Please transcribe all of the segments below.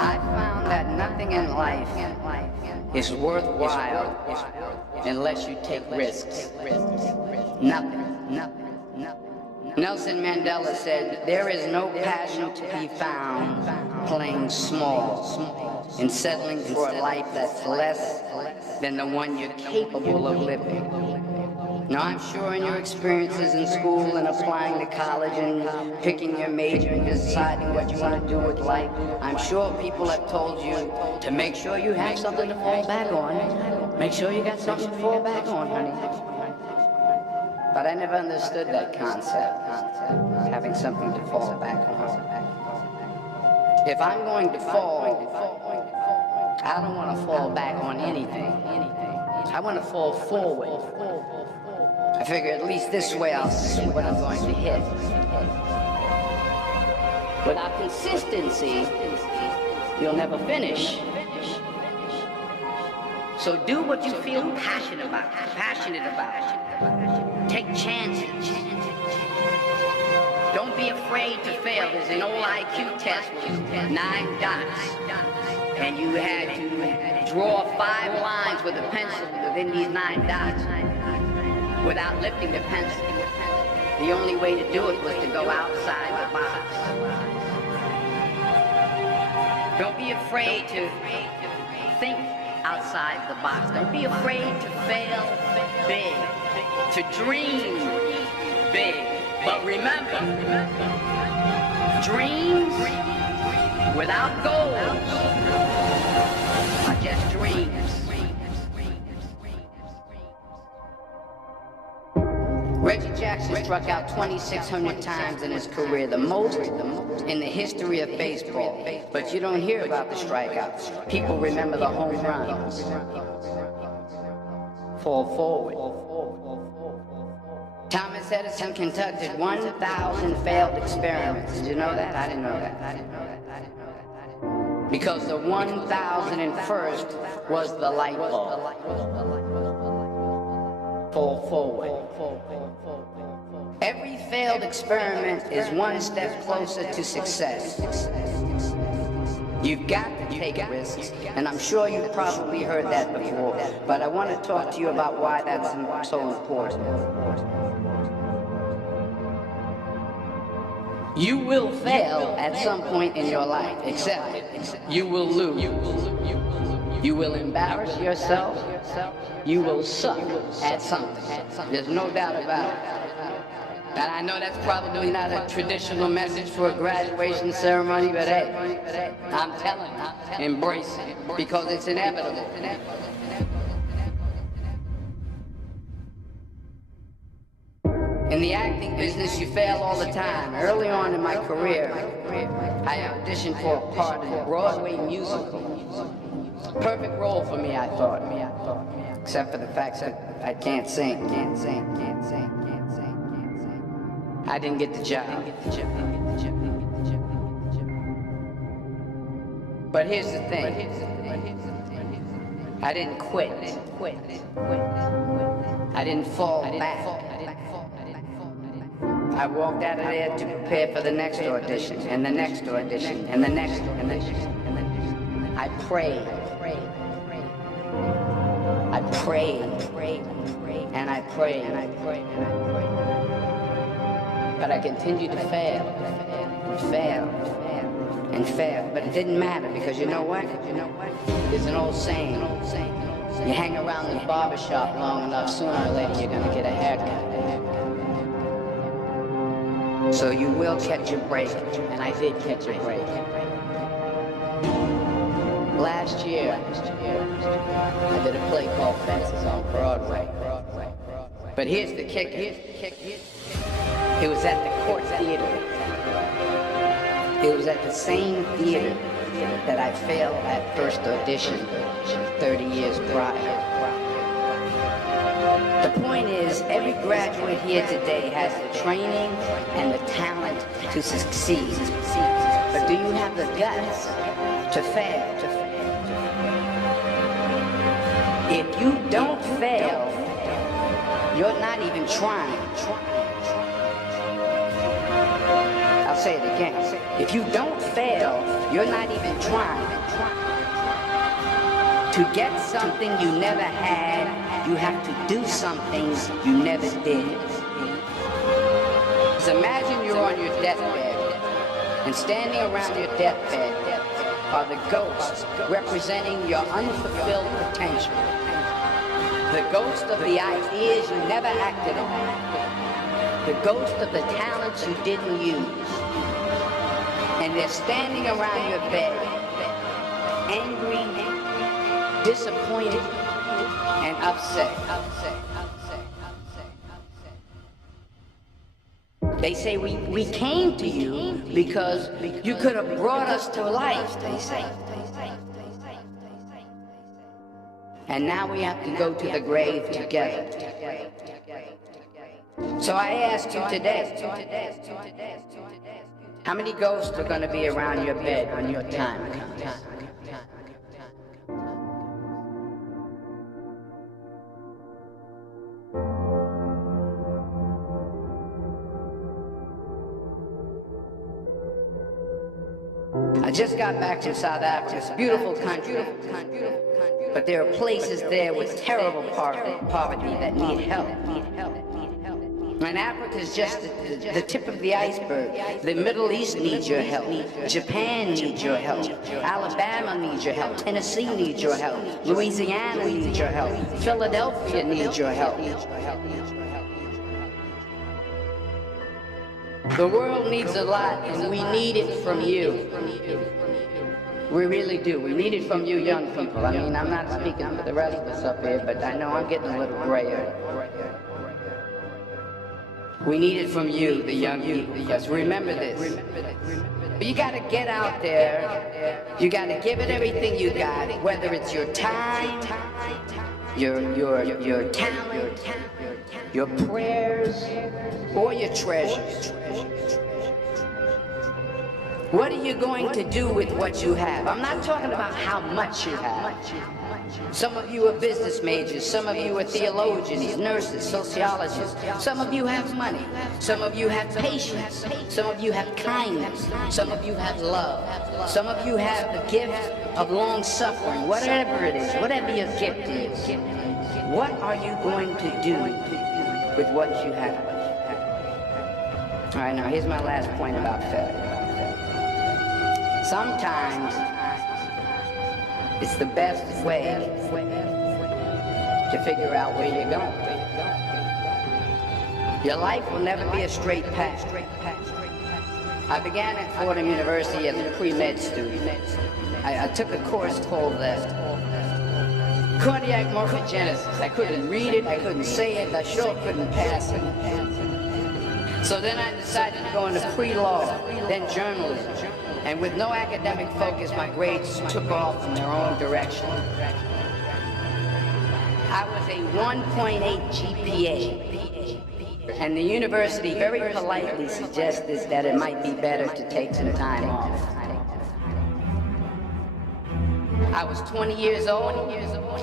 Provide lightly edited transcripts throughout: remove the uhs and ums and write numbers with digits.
I found that nothing in life is worthwhile unless you take risks. Nothing. Nelson Mandela said, there is no passion to be found playing small and settling for a life that's less than the one you're capable of living. Now, I'm sure in your experiences in school and applying to college and picking your major and deciding what you want to do with life, I'm sure people have told you to make sure you have something to fall back on. Make sure you got something to fall back on, honey. But I never understood that concept, having something to fall back on. If I'm going to fall, I don't want to fall back on anything. I want to fall forward. I figure at least this way I'll see what I'm going to hit. Without consistency, you'll never finish. So do what you feel passionate about. Take chances. Don't be afraid to fail. There's an old IQ test with 9 dots. And you had to draw 5 lines with a pencil within these 9 dots without lifting the pencil. The only way to do it was to go outside the box. Don't be afraid to think outside the box. Don't be afraid to fail big, to dream big. But remember, dreams without goals are just dreams. Reggie Jackson struck out 2,600 times in his career, the most in the history of baseball. But you don't hear about the strikeouts. People remember the home runs. Fall forward. Thomas Edison conducted 1,000 failed experiments. Did you know that? I didn't know that. Because the 1,001st was the light bulb. Fall forward. Every failed experiment is one step closer to success. You've got to take risks, and I'm sure you've probably heard that before, but I want to talk to you about why that's so important. You will fail at some point in your life, except you will lose. You will embarrass yourself. You will suck at something. There's no doubt about it. And I know that's probably not a traditional message for a graduation ceremony, but hey, I'm telling you, embrace it, because it's inevitable. In the acting business, you fail all the time. Early on in my career, I auditioned for a part in a Broadway musical. Perfect role for me, I thought. Except for the fact that I can't sing. I didn't get the job. But here's the thing. I didn't quit. I didn't fall back. I walked out of there to prepare for the next audition, and the next audition, and the next audition. I prayed. I prayed. And I prayed. But I continued to fail. And fail. And fail. But it didn't matter, because you know what? There's an old saying. You hang around the barbershop long enough, sooner or later you're going to get a haircut. So you will catch a break, and I did catch a break. Last year, I did a play called Fences on Broadway. But here's the kicker. It was at the Court Theater. It was at the same theater that I failed at first audition 30 years prior. The point is, every graduate here today has the training and the talent to succeed. But do you have the guts to fail? If you don't fail, you're not even trying. I'll say it again. If you don't fail, You're not even trying. To get something you never had, you have to do some things you never did. So imagine you're on your deathbed, and standing around your deathbed are the ghosts representing your unfulfilled potential. The ghost of the ideas you never acted on. The ghost of the talents you didn't use. And they're standing around your bed, angry, disappointed, and upset. They say, we came to you because you could have brought us to life, they say. And now we have to go to the grave together. So I ask you today, how many ghosts are going to be around your bed when your time comes? I just got back from South Africa. It's a beautiful country. But there are places there with terrible poverty that need help. And Africa is just the tip of the iceberg. The Middle East needs your help. Japan needs your help. Alabama needs your help. Tennessee needs your help. Louisiana needs your help. Philadelphia needs your help. The world needs a lot, and we need it from you. We really do. We need it from you young people. I mean, I'm not speaking for the rest of us up here, but I know I'm getting a little grayer. We need it from you, the young people, because remember this. You gotta get out there. You gotta give it everything you got, whether it's your time, your talent, your prayers, or your treasures. What are you going to do with what you have? I'm not talking about how much you have. Some of you are business majors, some of you are theologians, nurses, sociologists. Some of you have money, some of you have patience, some of you have kindness, some of you have love, some of you have the gift of long suffering, whatever it is, whatever your gift is. What are you going to do with what you have? All right, now here's my last point about failure. Sometimes it's the best way to figure out where you're going. Your life will never be a straight path. I began at Fordham University as a pre-med student. I took a course called cardiac morphogenesis. I couldn't read it, I couldn't say it, I sure couldn't pass it. So then I decided to go into pre-law, then journalism. And with no academic focus, my grades took off in their own direction. I was a 1.8 GPA. And the university very politely suggested that it might be better to take some time off. I was 20 years old.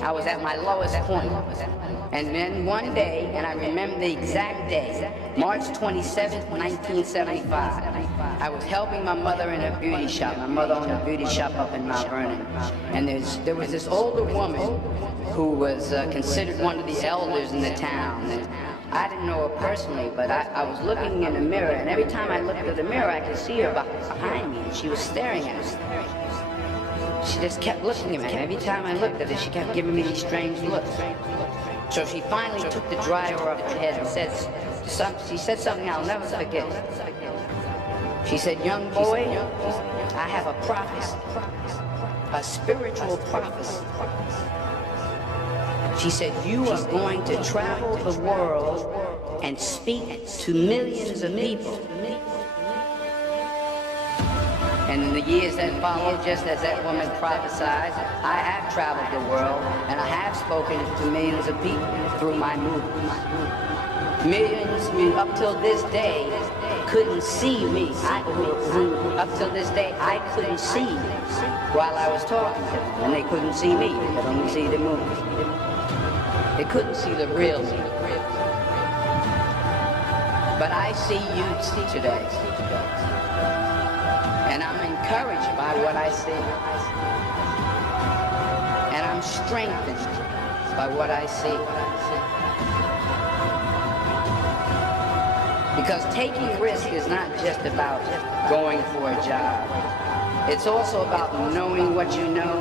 I was at my lowest point. And then one day, and I remember the exact day, March 27th, 1975, I was helping my mother in her beauty shop. My mother owned a beauty shop up in Mount Vernon. And there was this older woman who was considered one of the elders in the town. I didn't know her personally, but I was looking in the mirror, and every time I looked at the mirror, I could see her behind me, and she was staring at me. She just kept looking at me. Every time I looked at her, she kept giving me these strange looks. So she finally took the dryer off her head and she said something I'll never forget. She said, "Young boy, I have a prophecy, a spiritual prophecy." She said, "You are going to travel the world and speak to millions of people." And in the years that followed, just as that woman prophesied, I have traveled the world, and I have spoken to millions of people through my movements. Millions who up till this day couldn't see me. Up till this day, I couldn't see while I was talking to them, and they couldn't see me. They could only see the movie. They couldn't see the real me. But I see you today. And I'm encouraged by what I see. And I'm strengthened by what I see. Because taking risk is not just about going for a job. It's also about knowing what you know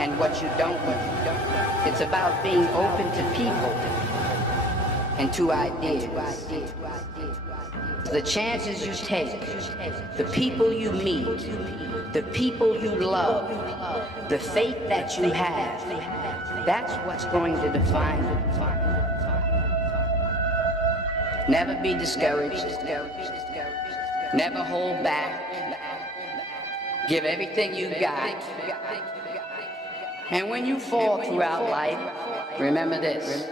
and what you don't know. It's about being open to people and to ideas. The chances you take, the people you meet, the people you love, the faith that you have, that's what's going to define you. Never be discouraged. Never hold back. Give everything you got. And when you fall throughout life, remember this.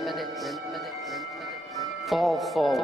Fall forward.